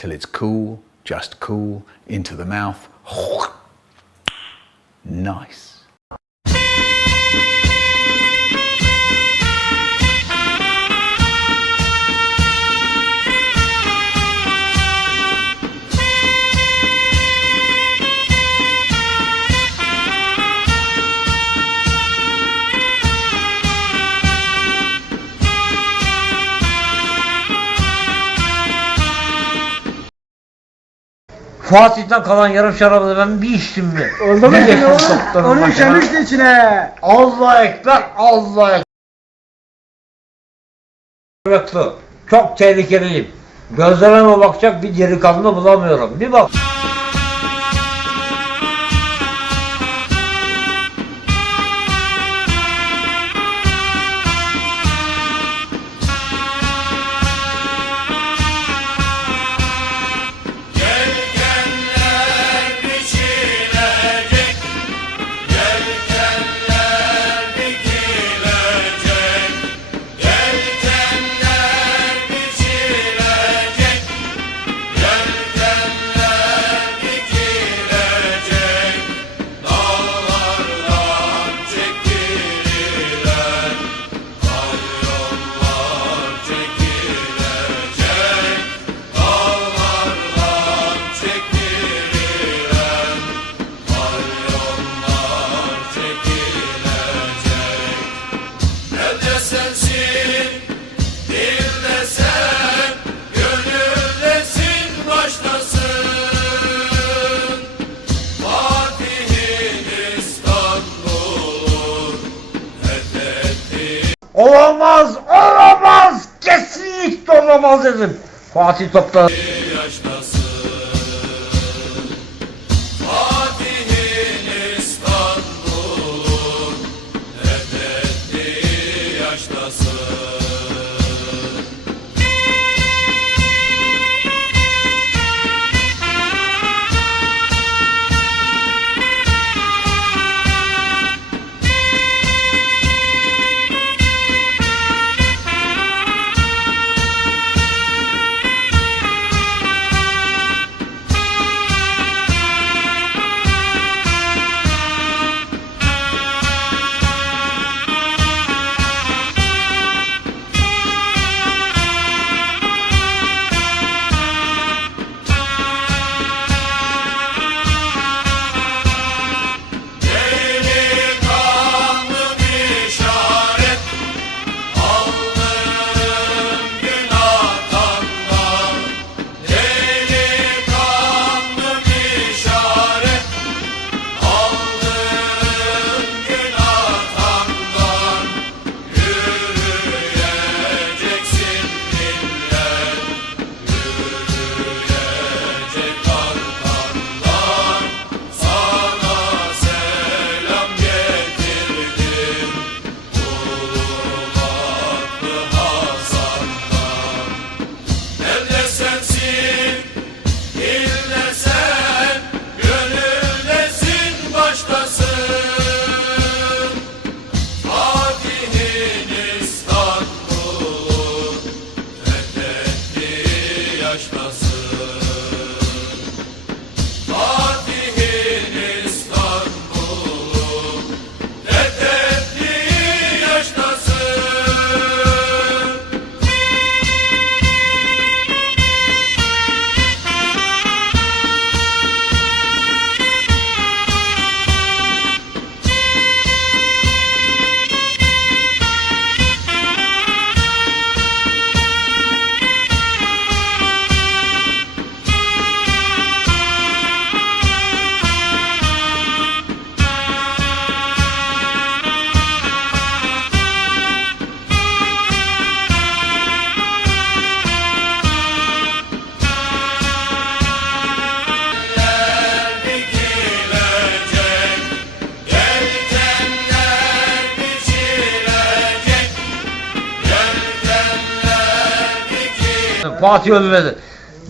Till it's cool, just cool, into the mouth. Nice. Fatih'ten kalan yarım şarabı da ben bir içtim mi? Oldu mu şimdi geçtim Onu başına. işemişti içine. Allah ekber, Allah ekber. Çok tehlikeliyim. Gözlerime bakacak bir delikanlı bulamıyorum. Bir bak. Olamaz, olamaz. Kesinlikle olamaz dedim. Fatih topla. Fatih öldü ölmedi.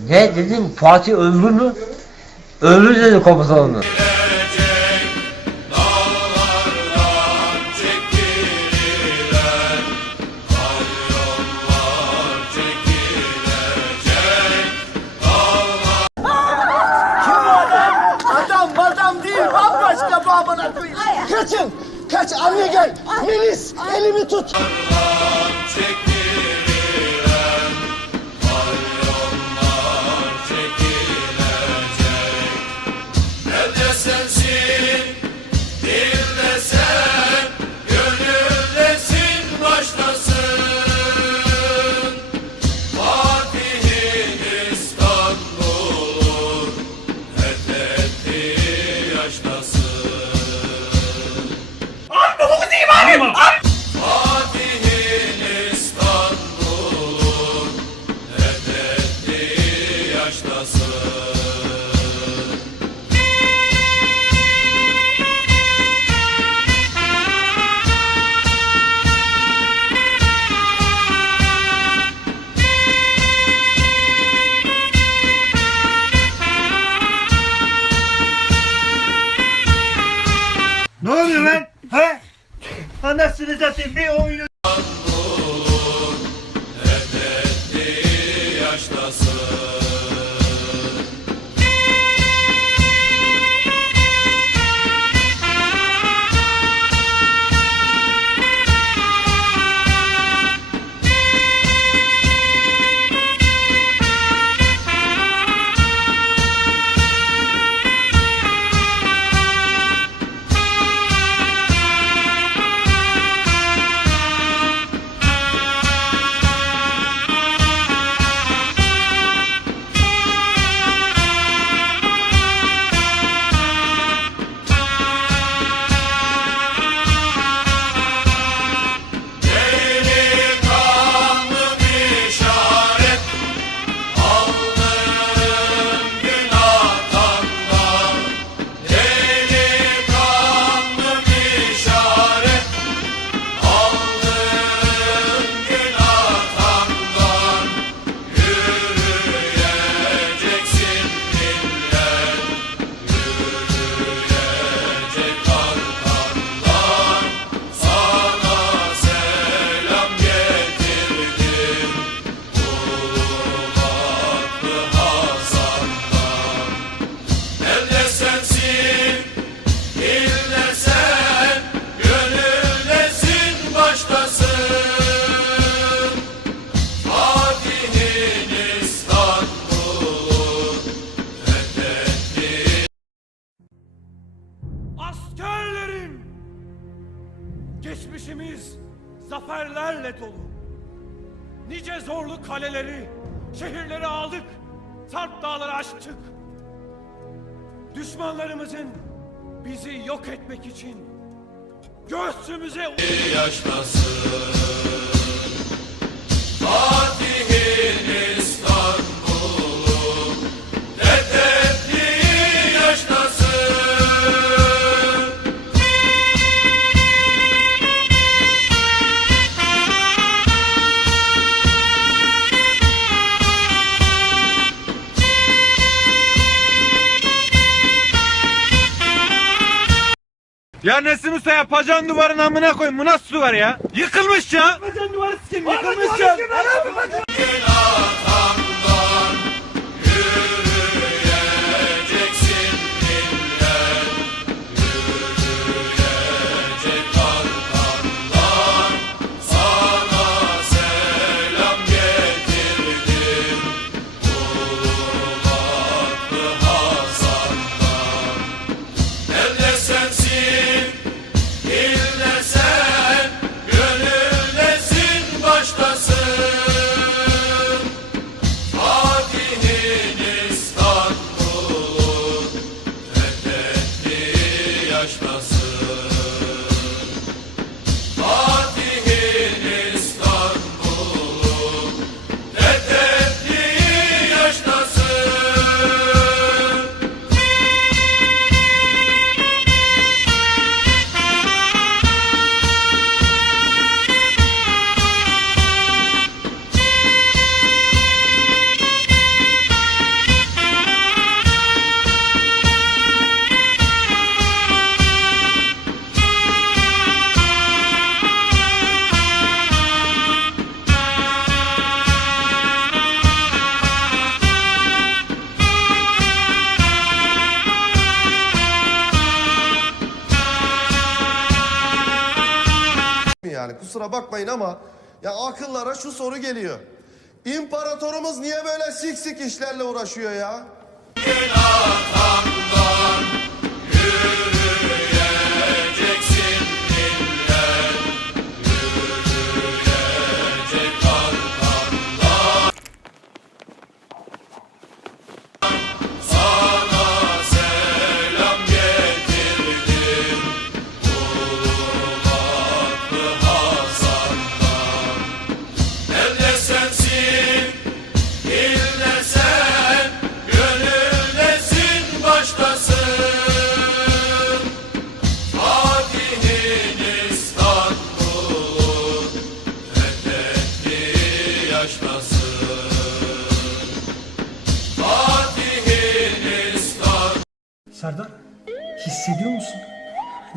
Ne dedim Fatih öldü mü? Öldü dedi komutanım. Kaçın! Kaç! Araya gel! Melis! Elimi tut! Kaleleri, şehirleri aldık. Sarp dağları açtık. Düşmanlarımızın bizi yok etmek için göğsümüze... Yaşlasın. Ya Nesin Usta ya pacağın duvarın amına koyun. Bu nasıl duvar ya? Yıkılmış ya. Pacağın duvarı sikim yıkılmış ya. Kusura bakmayın ama ya akıllara şu soru geliyor. İmparatorumuz niye böyle sik sik işlerle uğraşıyor ya? Yürüyeceksin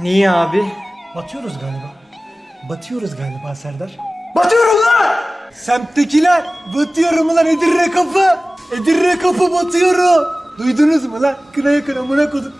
Niye abi? Batıyoruz galiba. Batıyoruz galiba Serdar. Batıyorum lan! Semttekiler, batıyorum ulan Edirne kapı. Edirne kapı batıyorum. Duydunuz mu lan? Kıraya kıramına kodum.